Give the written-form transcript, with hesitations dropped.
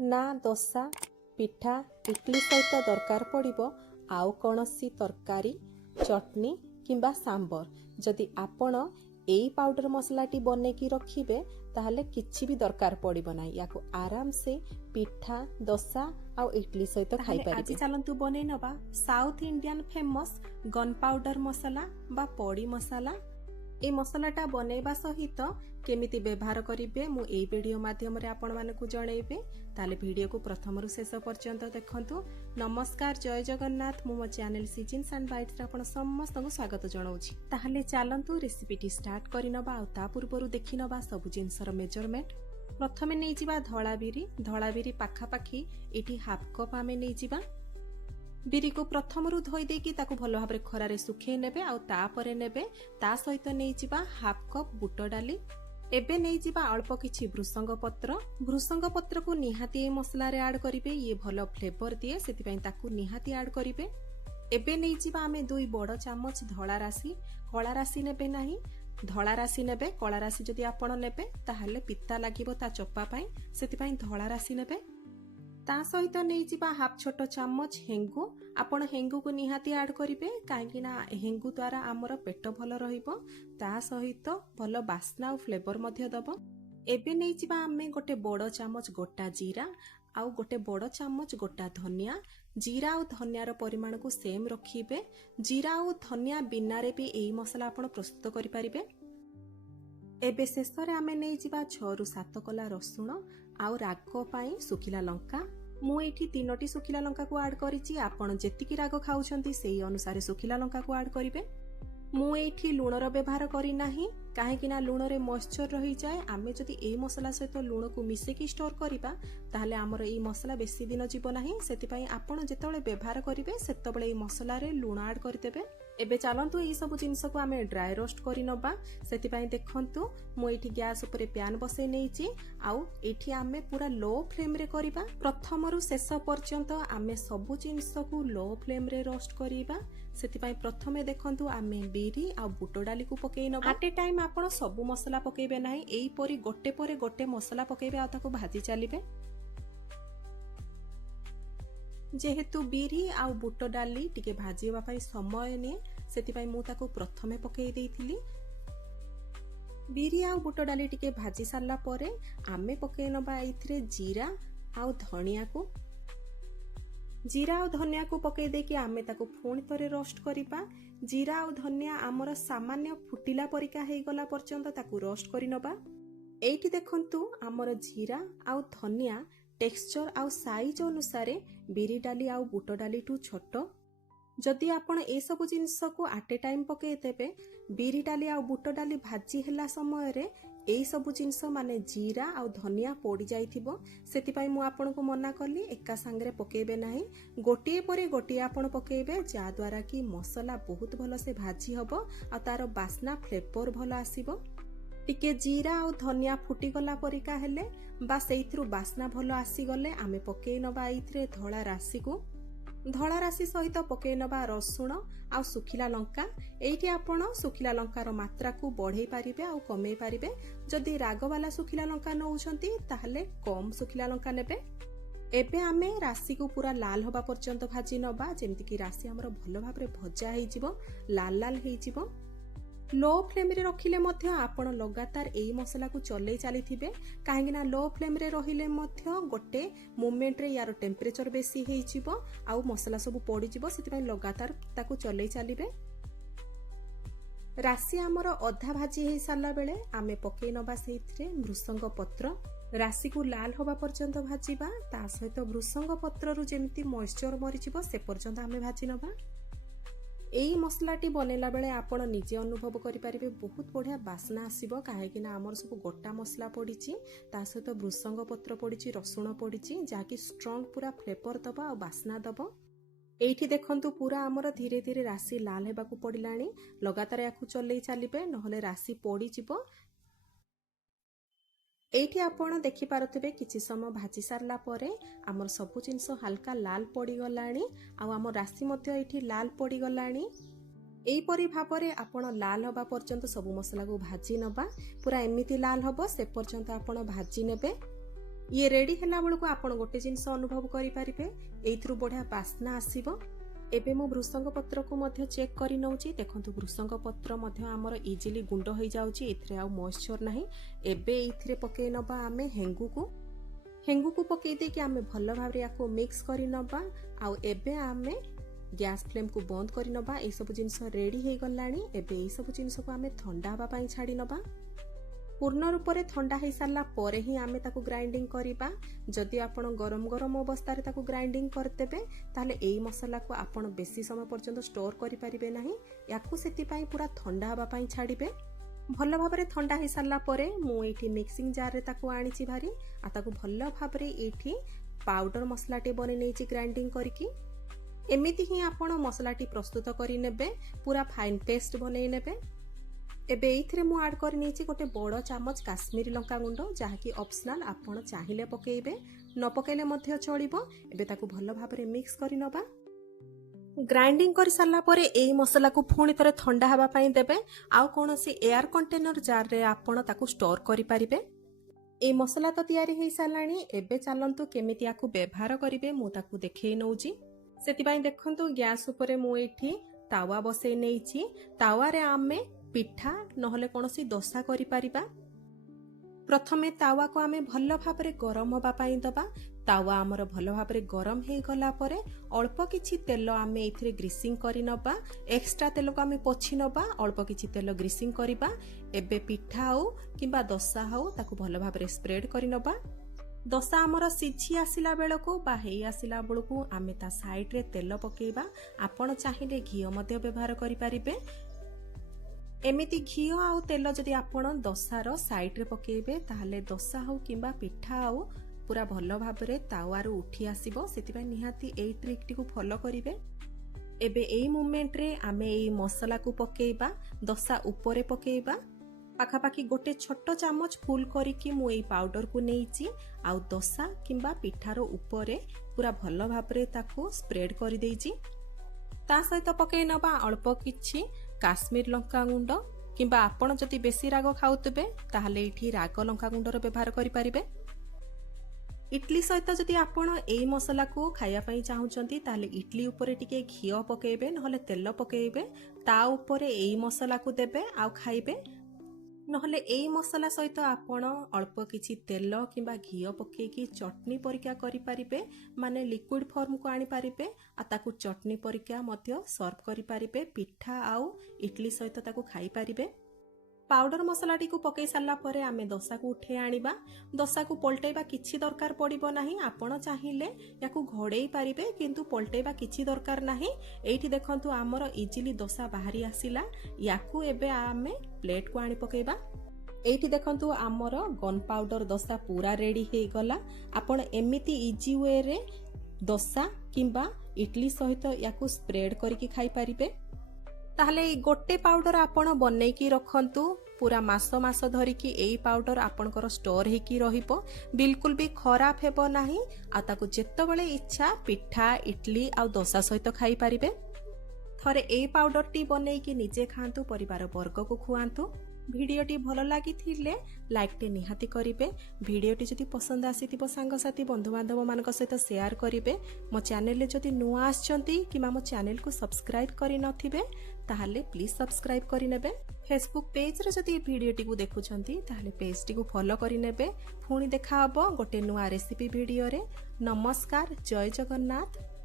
ना दोसा पिठा इडली सहित दरकार पड़िबो आउ कौनसी तरकारी चटनी किंबा सांबर। जदि आपण एई पाउडर मसलाटी बनेकी रखिबे ताहले किछि भी दरकार पड़िबो नाही। याको आराम से पिठा दोसा आउ इडली सहित खाई पारिबे। आज चलंतु बनै नबा south Indian famous gun powder मसला बा पड़ी मसला। ए मसलाटा बनैबा सहित केमिति व्यवहार करिवे मु एई वीडियो माध्यम रे आपण मानकु जणैबे। ताले वीडियो को प्रथम रु शेष पर्यंत देखंतु। नमस्कार, जय जगन्नाथ। मु मो चैनल सीजन्स एंड बाइट्स रे आपण समस्त को स्वागत जणाउछि। ताहले चलंतु रेसिपीटी स्टार्ट करिनबा। आ ता पूर्वरु देखिनबा सब जिंसर मेजरमेंट। प्रथमे नै जिबा धळा बिरी पाखा पाखी एठी हाफ कप आमे नै जिबा। बिरी को प्रथम रु धोई देकी ताकू भलो भाबरे खरारे सुखे नेबे आ तापरे नेबे। ता सहित नै जिबा हाफ कप बुट डाली। एबे नै जिबा अल्प किछि भृसंग पत्र को निहाती ए मसला रे ऐड करिवे। ये भलो फ्लेवर दिए सेति पई ताकू निहाती ऐड करिवे। एबे नै जिबा आमे 2 बड़ चामच धळा राशि, कळा राशि नेबे नाही। धळा राशि नेबे, कळा राशि जदि आपण नेबे ताहले पित्ता लागिबो ता चोपा पई, सेति पई धळा राशि नेबे। ता सहित नहीं जिबा हाफ छोटो चामच हेंगु। आपण हेंगु को निहाती ऐड करिवे काहेकि ना हेंगु द्वारा हमर पेट भलो रहिबो। ता सहित भलो बास्ना और फ्लेवर मध्य दबो। एबे नहीं जिबा आमे गोटे बड़ चामच गोटा जीरा आउ गोटे बड़ चामच गोटा धनिया। जीरा और धनियार परिमाण को सेम रखिबे। जीरा और धनिया बिना रे भी एई मसला आपण प्रस्तुत करि परिबे। एबे शेष रे आमे नहीं जिबा 6 रु 7 कला रसुण आउ राग पई सुखिला लंका। मु एठी 3टी सुखिला लंका को ऐड करिछि। आपण जेतिकी राग खाउछंती सेही अनुसार सुखिला लंका को ऐड करिवे। मु एठी लूणर व्यवहार करी नाही काहेकि ना लूण रे मॉइस्चर रही जाए। आमे जदि एई मसला सहित लूण को मिसेकी स्टोर करिबा ताहले हमर एई मसला बेसी दिन जीव नाही। सेति पई आपण जेतेबेले व्यवहार करिवे सेतेबेले एई मसला रे लूण ऐड करिदेबे। एबे चलंतु एई सब जिंस को आमे ड्राई रोस्ट करि नबा। सेति पई देखंतु मु एठी गैस ऊपर पैन बसै नेछि आउ एठी आमे पूरा लो फ्लेम रे करिबा। प्रथम रु शेष पर्यंत आमे सब जिंस को लो फ्लेम रे रोस्ट करिबा। सेति पई प्रथमे देखंतु आमे बिरी आ बुट डाली को पकेइ नबा। एट ए टाइम आपण सब मसला पकेइबे नाही, एई परी गोटे परे गोटे मसला पकेइबे आ ताको भाजी चलिबे। जेहेतु बिरी आ बुट डाली टिके भाजीबा पई समय ने सेति पई मु ताको प्रथमे पकेइ देइथिली। बिरी आ बुट डाली टिके भाजी सारला परे आमे पकेइ नबा एथिरे जीरा आ धनिया को। जीरा और धनिया को पकई देकी आमे ताको पुणी तरे रोस्ट करिबा। जीरा और धनिया आमर सामान्य फुटिला परिका हेई गला पर्यंत ताको रोस्ट करि नबा। एठी देखंतु आमर जीरा और धनिया टेक्सचर आउ साइज अनुसार बिरी डाली आउ बुट डाली टू छोटो। जदि आपण ए सब जिंस को एट ए टाइम पकई देबे बिरी डाली आउ बुट डाली भाजी हेला समय रे एई सब जिंस माने जीरा आउ धनिया पोड़ी जाइथिबो। सेति पई मु आपण को मना करली एका संगरे पकेबे नाही, गोटिए परे गोटिए आपण पकेबे जा द्वारा कि मसला बहुत भलो से भाजी हबो आ तार बास्ना फ्लेवर भलो आसीबो। टिके जीरा और धनिया फुटी गला परिका हेले बा सेइथरु बास्ना भलो आसी गले आमे पकेइ नबा एइथरे धळा राशि को। धळा राशि सहित पकेइ नबा रसुण आ सुखिला लंका। एइठी आपण सुखिला लंकार मात्रा को बढ़ेई पारिबे आ कमेई पारिबे। जदि राग वाला सुखिला लंका नउछंती ताहले कम सुखिला लंका नेबे। एबे आमे राशि को पूरा लाल होबा पर्यंत भाजी नबा जेमति कि राशि हमर भलो भाबरे भजा हेइ जिवो, लाल लाल हेइ जिवो। लो फ्लेम रे रखिले मध्य आपण लगातार एई मसला को चलै चलीथिबे काहेकि ना लो फ्लेम रे रहिले मध्य गोटे मोमेंट रे यार टेम्परेचर बेसी हेइ जिवो आउ मसला सब पड़ी जिवो। सेति पई लगातार ताको चलै चलीबे। राशि हमर अधा भाजी हेइ सारला बेले आमे पकेइ नबा सेइथरे भृसंग पत्र। राशि को लाल होबा पर्यंत भाजीबा। ता सहित भृसंग पत्र रु जेमिति मॉइस्चर मरि जिवो से पर्यंत आमे भाजी नबा। एई मसलाटी बनेला बेले आपण निजे अनुभव करि परिबे बहुत बढ़िया बास्ना आसीबो काहेकि ना हमर सब गोटा मसला पड़िछि। ता सहित भृसंग पत्र पड़िछि, रसुण पड़िछि जाकि स्ट्रांग पूरा फ्लेवर दबो आ बास्ना दबो। एइठी देखंतु पूरा हमर धीरे धीरे राशि लाल हेबाकू पड़िलाणी। लगातार याकू चलै चलिबे नहले राशि पड़ी जिवो। एइठी आपण देखि पारुथिबे किछि समय भाजी सारला परे हमर सब जिंस हल्का लाल पड़ी गलाणी आ हमर राशि मध्य एइठी लाल पड़ी गलाणी। एई परि भाबरे आपण लाल होबा पर्यंत सब मसला को भाजी नबा। पूरा एमिति लाल होबो से पर्यंत आपण भाजी नेबे। ये रेडी ହେଲା ବେଳକୁ ଆପଣ ଗୋଟେ ଜିନିଷ ଅନୁଭବ କରିପାରିବେ, ଏଇଥିରୁ ବଢିଆ ବାସ୍ନା ଆସିବ। ଏବେ ମୁଁ ଭୃସଙ୍ଗ ପତ୍ରକୁ ମଧ୍ୟ ଚେକ୍ କରି ନେଉଛି। ଦେଖନ୍ତୁ ଭୃସଙ୍ଗ ପତ୍ର ମଧ୍ୟ ଆମର ଇଜିଲି ଗୁଣ୍ଡ ହେଇଯାଉଛି, ଏଥିରେ ଆଉ ମଏଶ୍ଚର ନାହିଁ। ଏବେ ଏଇଥିରେ ପକେଇ ନେବା ଆମେ ହେଙ୍ଗୁକୁ ପକେଇ ଦେଇକି ଆମେ ଭଲ ଭାବରେ ୟାକୁ ମିକ୍ସ କରି ନେବା। ଆଉ ଏବେ ଆମେ ଗ୍ୟାସ୍ ଫ୍ଲେମ୍କୁ ବନ୍ଦ କରି ନେବା। ଏଇସବୁ ଜିନିଷ ରେଡି ହେଇଗଲାଣି। ଏବେ ଏଇସବୁ ଜିନିଷକୁ ଆମେ ଥଣ୍ଡା ହେବା ପାଇଁ ଛାଡ଼ି ନେବା। ପୂର୍ଣ୍ଣ ରୂପରେ ଥଣ୍ଡା ହେଇସାରିଲା ପରେ ହିଁ ଆମେ ତାକୁ ଗ୍ରାଇଣ୍ଡିଙ୍ଗ କରିବା। ଯଦି ଆପଣ ଗରମ ଗରମ ଅବସ୍ଥାରେ ତାକୁ ଗ୍ରାଇଣ୍ଡିଙ୍ଗ କରିଦେବେ ତାହେଲେ ଏଇ ମସଲାକୁ ଆପଣ ବେଶୀ ସମୟ ପର୍ଯ୍ୟନ୍ତ ଷ୍ଟୋର କରିପାରିବେ ନାହିଁ। ୟାକୁ ସେଥିପାଇଁ ପୁରା ଥଣ୍ଡା ହେବା ପାଇଁ ଛାଡ଼ିବେ। ଭଲ ଭାବରେ ଥଣ୍ଡା ହେଇସାରିଲା ପରେ ମୁଁ ଏଇଠି ମିକ୍ସିଂ ଜାରରେ ତାକୁ ଆଣିଛି ଭାରି, ଆଉ ତାକୁ ଭଲ ଭାବରେ ଏଇଠି ପାଉଡର ମସଲାଟେ ବନେଇ ନେଇଛି ଗ୍ରାଇଣ୍ଡିଙ୍ଗ କରିକି। ଏମିତି ହିଁ ଆପଣ ମସଲାଟି ପ୍ରସ୍ତୁତ କରି ନେବେ, ପୁରା ଫାଇନ୍ ପେଷ୍ଟ ବନେଇ ନେବେ। ଏବେ ଏଇଥିରେ ମୁଁ ଆଡ୍ କରି ନେଇଛି ଗୋଟେ ବଡ଼ ଚାମଚ କାଶ୍ମୀରୀ ଲଙ୍କା ଗୁଣ୍ଡ, ଯାହାକି ଅପସନାଲ, ଆପଣ ଚାହିଁଲେ ପକେଇବେ, ନ ପକେଇଲେ ମଧ୍ୟ ଚଳିବ। ଏବେ ତାକୁ ଭଲ ଭାବରେ ମିକ୍ସ କରି ନେବା। ଗ୍ରାଇଣ୍ଡିଙ୍ଗ କରି ସାରିଲା ପରେ ଏଇ ମସଲାକୁ ପୁଣି ଥରେ ଥଣ୍ଡା ହେବା ପାଇଁ ଦେବେ। ଆଉ କୌଣସି ଏୟାର କଣ୍ଟେନର ଜାରରେ ଆପଣ ତାକୁ ଷ୍ଟୋର କରିପାରିବେ। ଏଇ ମସଲା ତ ତିଆରି ହେଇସାରିଲାଣି। ଏବେ ଚାଲନ୍ତୁ କେମିତି ୟାକୁ ବ୍ୟବହାର କରିବେ ମୁଁ ତାକୁ ଦେଖେଇ ନେଉଛି। ସେଥିପାଇଁ ଦେଖନ୍ତୁ ଗ୍ୟାସ୍ ଉପରେ ମୁଁ ଏଇଠି ତାୱା ବସେଇ ନେଇଛି। ତାୱାରେ ଆମେ ପିଠା ନହେଲେ କୌଣସି ଦୋସା କରିପାରିବା। ପ୍ରଥମେ ତାୱାକୁ ଆମେ ଭଲ ଭାବରେ ଗରମ ହେବା ପାଇଁ ଦେବା। ତାୱା ଆମର ଭଲ ଭାବରେ ଗରମ ହେଇଗଲା ପରେ ଅଳ୍ପ କିଛି ତେଲ ଆମେ ଏଇଥିରେ ଗ୍ରୀସିଂ କରି ନେବା। ଏକ୍ସଟ୍ରା ତେଲକୁ ଆମେ ପୋଛି ନେବା, ଅଳ୍ପ କିଛି ତେଲ ଗ୍ରୀସିଂ କରିବା। ଏବେ ପିଠା ହେଉ କିମ୍ବା ଦୋସା ହେଉ ତାକୁ ଭଲ ଭାବରେ ସ୍ପ୍ରେଡ୍ କରି ନେବା। ଦୋସା ଆମର ସିଝି ଆସିଲା ବେଳକୁ ବା ହେଇ ଆସିଲା ବେଳକୁ ଆମେ ତା ସାଇଡ୍ରେ ତେଲ ପକେଇବା। ଆପଣ ଚାହିଁଲେ ଘିଅ ମଧ୍ୟ ବ୍ୟବହାର କରିପାରିବେ। ଏମିତି ଘିଅ ଆଉ ତେଲ ଯଦି ଆପଣ ଦୋସାର ସାଇଡ୍ରେ ପକେଇବେ ତାହେଲେ ଦୋସା ହେଉ କିମ୍ବା ପିଠା ହେଉ ପୁରା ଭଲ ଭାବରେ ତାୱାରୁ ଉଠି ଆସିବ। ସେଥିପାଇଁ ନିହାତି ଏଇ ଟ୍ରିକ୍ଟିକୁ ଫଲୋ କରିବେ। ଏବେ ଏଇ ମୁଭମେଣ୍ଟରେ ଆମେ ଏଇ ମସଲାକୁ ପକେଇବା, ଦୋସା ଉପରେ ପକେଇବା। ପାଖାପାଖି ଗୋଟେ ଛୋଟ ଚାମଚ ଫୁଲ କରିକି ମୁଁ ଏଇ ପାଉଡରକୁ ନେଇଛି, ଆଉ ଦୋସା କିମ୍ବା ପିଠାର ଉପରେ ପୁରା ଭଲ ଭାବରେ ତାକୁ ସ୍ପ୍ରେଡ୍ କରିଦେଇଛି। ତା ସହିତ ପକେଇ ନେବା ଅଳ୍ପ କିଛି କାଶ୍ମୀର ଲଙ୍କା ଗୁଣ୍ଡ, କିମ୍ବା ଆପଣ ଯଦି ବେଶୀ ରାଗ ଖାଉଥିବେ ତାହେଲେ ଏଇଠି ରାଗ ଲଙ୍କା ଗୁଣ୍ଡର ବ୍ୟବହାର କରିପାରିବେ। ଇଟଲି ସହିତ ଯଦି ଆପଣ ଏଇ ମସଲାକୁ ଖାଇବା ପାଇଁ ଚାହୁଁଛନ୍ତି ତାହେଲେ ଇଟଲି ଉପରେ ଟିକେ ଘିଅ ପକେଇବେ ନହେଲେ ତେଲ ପକେଇବେ, ତା ଉପରେ ଏଇ ମସଲାକୁ ଦେବେ ଆଉ ଖାଇବେ। ନହେଲେ ଏଇ ମସଲା ସହିତ ଆପଣ ଅଳ୍ପ କିଛି ତେଲ କିମ୍ବା ଘିଅ ପକେଇକି ଚଟନି ପରିକା କରିପାରିବେ, ମାନେ ଲିକ୍ୱିଡ ଫର୍ମକୁ ଆଣିପାରିବେ ଆଉ ତାକୁ ଚଟନି ପରିକା ମଧ୍ୟ ସର୍ଭ କରିପାରିବେ। ପିଠା ଆଉ ଇଟଲି ସହିତ ତାକୁ ଖାଇପାରିବେ। ପାଉଡର ମସଲାଟିକୁ ପକେଇ ସାରିଲା ପରେ ଆମେ ଦୋସାକୁ ଉଠେଇ ଆଣିବା। ଦୋସାକୁ ପଲଟେଇବା କିଛି ଦରକାର ପଡ଼ିବ ନାହିଁ। ଆପଣ ଚାହିଁଲେ ୟାକୁ ଘୋଡ଼େଇ ପାରିବେ, କିନ୍ତୁ ପଲଟେଇବା କିଛି ଦରକାର ନାହିଁ। ଏଇଠି ଦେଖନ୍ତୁ ଆମର ଇଜିଲି ଦୋସା ବାହାରି ଆସିଲା। ୟାକୁ ଏବେ ଆମେ ପ୍ଲେଟକୁ ଆଣି ପକେଇବା। ଏଇଠି ଦେଖନ୍ତୁ ଆମର ଗନ୍ ପାଉଡର ଦୋସା ପୁରା ରେଡି ହେଇଗଲା। ଆପଣ ଏମିତି ଇଜି ୱେରେ ଦୋସା କିମ୍ବା ଇଟଲି ସହିତ ୟାକୁ ସ୍ପ୍ରେଡ୍ କରିକି ଖାଇପାରିବେ। ତାହେଲେ ଏଇ ଗୋଟେ ପାଉଡର ଆପଣ ବନେଇକି ରଖନ୍ତୁ, ପୁରା ମାସ ଧରିକି ଏଇ ପାଉଡର ଆପଣଙ୍କର ଷ୍ଟୋର ହେଇକି ରହିବ, ବିଲକୁଲ ବି ଖରାପ ହେବ ନାହିଁ। ଆଉ ତାକୁ ଯେତେବେଳେ ଇଚ୍ଛା ପିଠା, ଇଟଲି ଆଉ ଦୋସା ସହିତ ଖାଇପାରିବେ। ଥରେ ଏଇ ପାଉଡରଟି ବନେଇକି ନିଜେ ଖାଆନ୍ତୁ, ପରିବାର ବର୍ଗକୁ ଖୁଆନ୍ତୁ। ভিডিওটি ଭଲ ଲାଗିଥିଲେ ଲାଇକ୍ଟେ ନିହାତି କରିବେ। ଭିଡ଼ିଓଟି ଯଦି ପସନ୍ଦ ଆସିଥିବ ସାଙ୍ଗସାଥି ବନ୍ଧୁବାନ୍ଧବମାନଙ୍କ ସହିତ ସେୟାର କରିବେ। ମୋ ଚ୍ୟାନେଲରେ ଯଦି ନୂଆ ଆସିଛନ୍ତି କିମ୍ବା ମୋ ଚ୍ୟାନେଲକୁ ସବସ୍କ୍ରାଇବ୍ କରିନଥିବେ ତାହେଲେ ପ୍ଲିଜ୍ ସବସ୍କ୍ରାଇବ୍ କରିନେବେ। ଫେସବୁକ୍ ପେଜରେ ଯଦି ଏ ଭିଡ଼ିଓଟିକୁ ଦେଖୁଛନ୍ତି ତାହେଲେ ପେଜଟିକୁ ଫଲୋ କରିନେବେ। ପୁଣି ଦେଖାହବ ଗୋଟେ ନୂଆ ରେସିପି ଭିଡ଼ିଓରେ। ନମସ୍କାର, ଜୟ ଜଗନ୍ନାଥ।